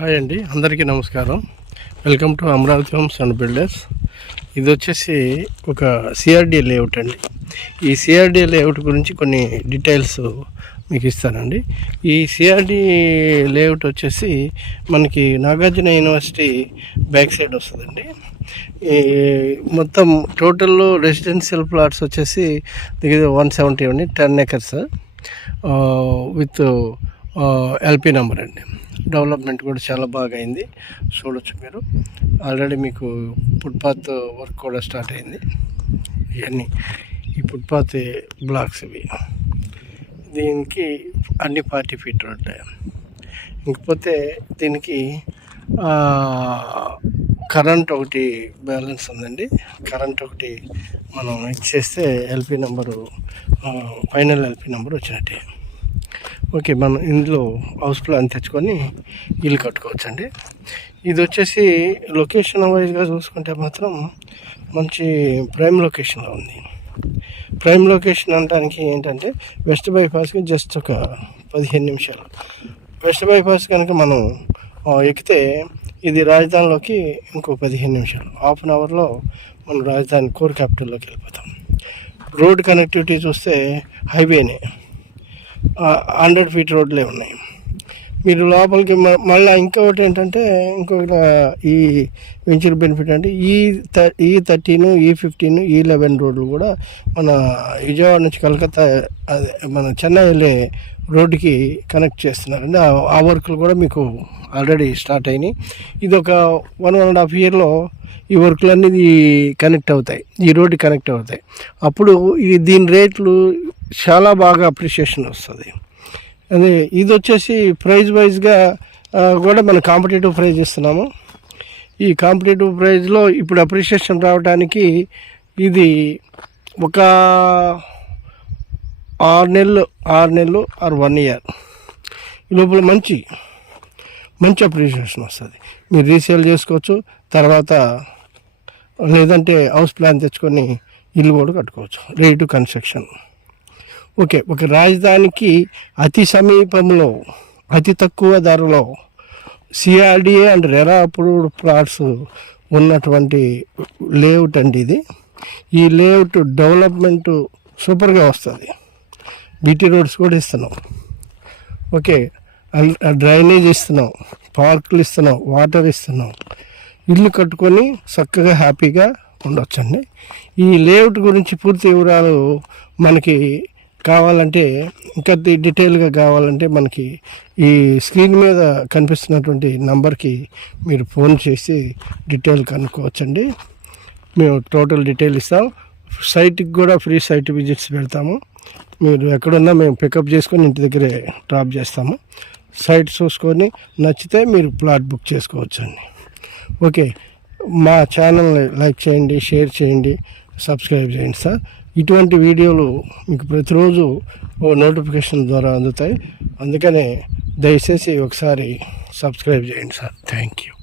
Hi అండి అందరికీ నమస్కారం. Welcome to Amaravati homes and builders ఇది వచ్చేసి ఒక సిఆర్డి లేఅవుట్ అండి. ఈ సిఆర్డి లేఅవుట్ గురించి కొన్ని డీటెయిల్స్ మీకు ఇస్తానండి. ఈ సిఆర్డి లేఅవుట్ వచ్చేసి మనకి నాగార్జున యూనివర్సిటీ బ్యాక్ సైడ్ వస్తుందండి. మొత్తం టోటల్ రెసిడెన్షియల్ ప్లాట్స్ వచ్చేసి దగ్గర వన్ సెవెంటీ అండి ten acres with LP number అండి. డెవలప్మెంట్ కూడా చాలా బాగా అయింది. చూడొచ్చు మీరు. ఆల్రెడీ మీకు ఫుట్పాత్ వర్క్ కూడా స్టార్ట్ అయింది. ఇవన్నీ. ఈ ఫుట్పాత్ బ్లాక్స్ ఇవి. దీనికి అన్ని ఫార్టీ ఫీట్ ఉంటాయి. ఇంకపోతే దీనికి కరెంట్ ఒకటి బ్యాలెన్స్ ఉందండి. కరెంట్ ఒకటి మనం ఇచ్చేస్తే LP number final LP number వచ్చినట్టే. ఓకే మనం ఇందులో హౌస్ ప్లాన్ తెచ్చుకొని ఇల్లు కట్టుకోవచ్చు అండి ఇది వచ్చేసి లొకేషన్ వైజ్గా చూసుకుంటే మాత్రం మంచి ప్రైమ్ లొకేషన్లో ఉంది. ప్రైమ్ లొకేషన్ అనడానికి ఏంటంటే వెస్ట్ బైపాస్కి జస్ట్ ఒక పదిహేను నిమిషాలు. వెస్ట్ బైపాస్ కనుక మనం ఎక్కితే ఇది రాజధానిలోకి ఇంకో పదిహేను నిమిషాలు. హాఫ్ అన్ అవర్లో మనం రాజధాని కోర్ క్యాపిటల్లోకి వెళ్ళిపోతాం. రోడ్ కనెక్టివిటీ చూస్తే హైవేనే హండ్రెడ్ ఫీట్ రోడ్లే ఉన్నాయి. మీరు లోపలికి మ- మళ్ళీ ఇంకొకటి ఏంటంటే ఇంకొక ఈ వెంచర్ బెనిఫిట్ అంటే ఈ ఈ థర్టీన్ ఈ ఫిఫ్టీన్ ఈ లెవెన్ రోడ్లు కూడా మన విజయవాడ నుంచి కలకత్తా అదే మన చెన్నై వెళ్ళే రోడ్డుకి కనెక్ట్ చేస్తున్నారండి. ఆ- వర్క్లు కూడా మీకు ఆల్రెడీ స్టార్ట్ అయినాయి. ఇది ఒక వన్ వన్ అండ్ హాఫ్ ఇయర్లో ఈ వర్క్లు అన్నీ కనెక్ట్ అవుతాయి. ఈ రోడ్డు కనెక్ట్ అవుతాయి. అప్పుడు ఈ దీని రేట్లు చాలా బాగా అప్రిషియేషన్ వస్తుంది. అదే ఇది వచ్చేసి ప్రైజ్ వైజ్గా కూడా మనం కాంపిటేటివ్ ప్రైజ్ ఇస్తున్నాము. ఈ కాంపిటేటివ్ ప్రైజ్లో ఇప్పుడు అప్రిషియేషన్ రావడానికి ఇది ఒక ఆరు నెలలు ఆరు నెలలు ఆరు వన్ ఇయర్ ఈ లోపల మంచి మంచి అప్రిషియేషన్ వస్తుంది. మీరు రీసేల్ చేసుకోవచ్చు తర్వాత లేదంటే హౌస్ ప్లాన్ తెచ్చుకొని ఇల్లు కూడా కట్టుకోవచ్చు. రెడీ టు కన్స్ట్రక్షన్ ఓకే ఒక రాజధానికి అతి సమీపంలో అతి తక్కువ ధరలో CRDA and RERA approved plots ఉన్నటువంటి లేఅవుట్ అండి ఇది. ఈ లేఅవుట్ డెవలప్మెంట్ సూపర్గా వస్తుంది. బీటీ రోడ్స్ కూడా ఇస్తున్నాం. ఓకే డ్రైనేజ్ ఇస్తున్నాం పార్కులు ఇస్తున్నాం వాటర్ ఇస్తున్నాం. ఇల్లు కట్టుకొని చక్కగా హ్యాపీగా ఉండొచ్చండి. ఈ లేఅవుట్ గురించి పూర్తి వివరాలు మనకి కావాలంటే ఇంకా డీటెయిల్గా కావాలంటే మనకి ఈ స్క్రీన్ మీద కనిపిస్తున్నటువంటి నంబర్కి మీరు ఫోన్ చేసి డీటెయిల్ కనుక్కోవచ్చండి. మేము టోటల్ డీటెయిల్ ఇస్తాం. సైట్కి కూడా ఫ్రీ సైట్ విజిట్స్ పెడతాము. మీరు ఎక్కడున్నా మేము పికప్ చేసుకొని ఇంటి దగ్గరే డ్రాప్ చేస్తాము. సైట్ చూసుకొని నచ్చితే మీరు ప్లాట్ బుక్ చేసుకోవచ్చండి. ఓకే. మా ఛానల్ని లైక్ చేయండి షేర్ చేయండి. సబ్స్క్రైబ్ చేయండి సార్. ఇటువంటి వీడియోలు మీకు ప్రతిరోజు ఓ నోటిఫికేషన్ ద్వారా అందుతాయి. అందుకనే దయచేసి ఒకసారి సబ్స్క్రైబ్ చేయండి సార్. Thank you.